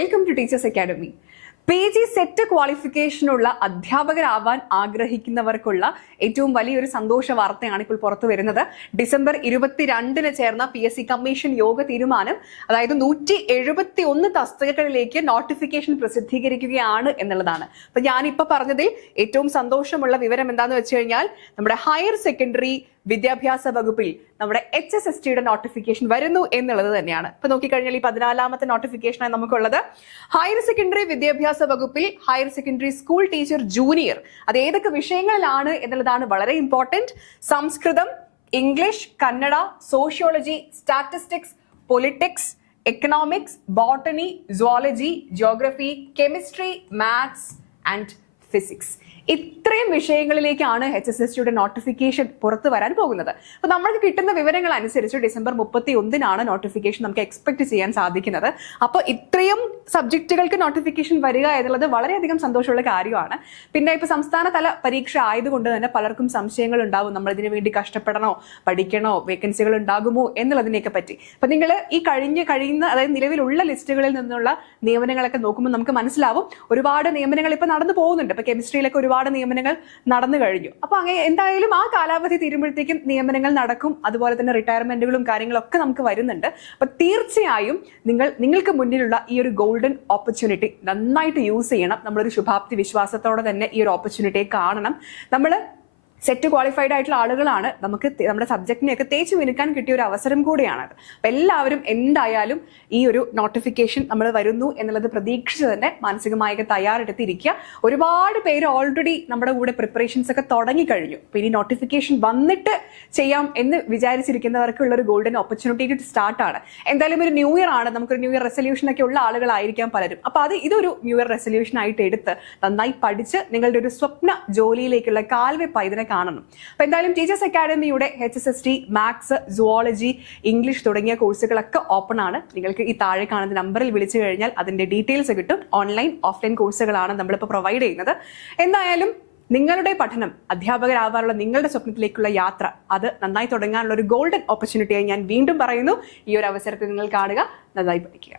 Welcome to teachers academy. PG SET ക്വാളിഫിക്കേഷനുള്ള അധ്യാപകരാവാൻ ആഗ്രഹിക്കുന്നവർക്കുള്ള ഏറ്റവും വലിയൊരു സന്തോഷ വാർത്തയാണ് ഇപ്പോൾ പുറത്തു വരുന്നത്. ഡിസംബർ 22 ചേർന്ന PSC കമ്മീഷൻ യോഗ തീരുമാനം, അതായത് 171 തസ്തികകളിലേക്ക് നോട്ടിഫിക്കേഷൻ പ്രസിദ്ധീകരിക്കുകയാണ് എന്നുള്ളതാണ്. അപ്പൊ ഞാനിപ്പോ പറഞ്ഞതിൽ ഏറ്റവും സന്തോഷമുള്ള വിവരം എന്താന്ന് വെച്ച് കഴിഞ്ഞാൽ, നമ്മുടെ ഹയർ സെക്കൻഡറി വിദ്യാഭ്യാസ വകുപ്പിൽ നമ്മുടെ HSSTയുടെ നോട്ടിഫിക്കേഷൻ വരുന്നു എന്നുള്ളത് തന്നെയാണ്. ഇപ്പൊ നോക്കിക്കഴിഞ്ഞാൽ ഈ 14ാമത്തെ നോട്ടിഫിക്കേഷനാണ് നമുക്കുള്ളത്. ഹയർ സെക്കൻഡറി വിദ്യാഭ്യാസ വകുപ്പിൽ higher secondary school teacher junior, അത് ഏതൊക്കെ വിഷയങ്ങളിലാണ് എന്നുള്ളതാണ് വളരെ ഇമ്പോർട്ടന്റ്. സംസ്കൃതം, English, Kannada, sociology, statistics, politics, economics, botany, zoology, geography, chemistry, maths and physics. ഇത്രയും വിഷയങ്ങളിലേക്കാണ് HSSTയുടെ നോട്ടിഫിക്കേഷൻ പുറത്തു വരാൻ പോകുന്നത്. അപ്പൊ നമ്മൾക്ക് കിട്ടുന്ന വിവരങ്ങൾ അനുസരിച്ച് ഡിസംബർ 31 നോട്ടിഫിക്കേഷൻ നമുക്ക് എക്സ്പെക്ട് ചെയ്യാൻ സാധിക്കുന്നത്. അപ്പോൾ ഇത്രയും സബ്ജക്റ്റുകൾക്ക് നോട്ടിഫിക്കേഷൻ വരിക എന്നുള്ളത് വളരെയധികം സന്തോഷമുള്ള കാര്യമാണ്. പിന്നെ ഇപ്പൊ സംസ്ഥാന തല പരീക്ഷ ആയതുകൊണ്ട് തന്നെ പലർക്കും സംശയങ്ങൾ ഉണ്ടാവും. നമ്മൾ ഇതിനു വേണ്ടി കഷ്ടപ്പെടണോ, പഠിക്കണോ, വേക്കൻസികൾ ഉണ്ടാകുമോ എന്നുള്ളതിനെയൊക്കെ പറ്റി. അപ്പൊ നിങ്ങൾ ഈ കഴിയുന്ന അതായത് നിലവിലുള്ള ലിസ്റ്റുകളിൽ നിന്നുള്ള നിയമനങ്ങളൊക്കെ നോക്കുമ്പോൾ നമുക്ക് മനസ്സിലാവും ഒരുപാട് നിയമനങ്ങൾ ഇപ്പൊ നടന്നു പോകുന്നുണ്ട്. ഇപ്പൊ കെമിസ്ട്രിയിലൊക്കെ ഒരുപാട് നിയമനങ്ങൾ നടന്നു കഴിഞ്ഞു. അപ്പൊ അങ്ങനെ എന്തായാലും ആ കാലാവധി തീരുമ്പോഴത്തേക്കും നിയമനങ്ങൾ നടക്കും. അതുപോലെ തന്നെ റിട്ടയർമെന്റുകളും കാര്യങ്ങളൊക്കെ നമുക്ക് വരുന്നുണ്ട്. അപ്പൊ തീർച്ചയായും നിങ്ങൾക്ക് മുന്നിലുള്ള ഈ ഒരു ഗോൾഡൻ ഓപ്പർച്യൂണിറ്റി നന്നായിട്ട് യൂസ് ചെയ്യണം. നമ്മളൊരു ശുഭാപ്തി വിശ്വാസത്തോടെ തന്നെ ഈ ഒരു ഓപ്പർച്യൂണിറ്റിയെ കാണണം. നമ്മൾ സെറ്റ് ക്വാളിഫൈഡ് ആയിട്ടുള്ള ആളുകളാണ്. നമുക്ക് നമ്മുടെ സബ്ജക്റ്റിനെയൊക്കെ തേച്ച് മിനുക്കാൻ കിട്ടിയ ഒരു അവസരം കൂടിയാണത്. അപ്പം എല്ലാവരും എന്തായാലും ഈ ഒരു നോട്ടിഫിക്കേഷൻ നമ്മൾ വരുന്നു എന്നുള്ളത് പ്രതീക്ഷിച്ച് തന്നെ മാനസികമായൊക്കെ തയ്യാറെടുത്തിരിക്കുക. ഒരുപാട് പേര് ഓൾറെഡി നമ്മുടെ കൂടെ പ്രിപ്പറേഷൻസ് ഒക്കെ തുടങ്ങിക്കഴിഞ്ഞു. അപ്പം ഇനി നോട്ടിഫിക്കേഷൻ വന്നിട്ട് ചെയ്യാം എന്ന് വിചാരിച്ചിരിക്കുന്നവർക്കുള്ള ഒരു ഗോൾഡൻ ഓപ്പർച്യൂണിറ്റി സ്റ്റാർട്ടാണ്. എന്തായാലും ഒരു ന്യൂ ഇയർ ആണ്, നമുക്കൊരു ന്യൂ ഇയർ റെസൊല്യൂഷൻ ഒക്കെ ഉള്ള ആളുകളായിരിക്കാം പലരും. അപ്പോൾ ഇതൊരു ന്യൂ ഇയർ റെസൊല്യൂഷൻ ആയിട്ട് എടുത്ത് നന്നായി പഠിച്ച് നിങ്ങളുടെ ഒരു സ്വപ്ന ജോലിയിലേക്കുള്ള കാൽവെപ്പ് ഇതിനെ കാണണം. അപ്പൊ എന്തായാലും ടീച്ചേഴ്സ് അക്കാഡമിയുടെ HSST, മാത്സ്, സുവോളജി, ഇംഗ്ലീഷ് തുടങ്ങിയ കോഴ്സുകളൊക്കെ ഓപ്പൺ ആണ്. നിങ്ങൾക്ക് ഈ താഴെ കാണുന്ന നമ്പറിൽ വിളിച്ചു കഴിഞ്ഞാൽ അതിന്റെ ഡീറ്റെയിൽസ് കിട്ടും. ഓൺലൈൻ, ഓഫ്ലൈൻ കോഴ്സുകളാണ് നമ്മളിപ്പോൾ പ്രൊവൈഡ് ചെയ്യുന്നത്. എന്തായാലും നിങ്ങളുടെ പഠനം, അധ്യാപകരാവാനുള്ള നിങ്ങളുടെ സ്വപ്നത്തിലേക്കുള്ള യാത്ര, അത് നന്നായി തുടങ്ങാനുള്ള ഒരു ഗോൾഡൻ ഓപ്പർച്യൂണിറ്റിയായി ഞാൻ വീണ്ടും പറയുന്നു. ഈ ഒരു അവസരത്തിൽ നിങ്ങൾ കാണുക, നന്നായി പഠിക്കുക.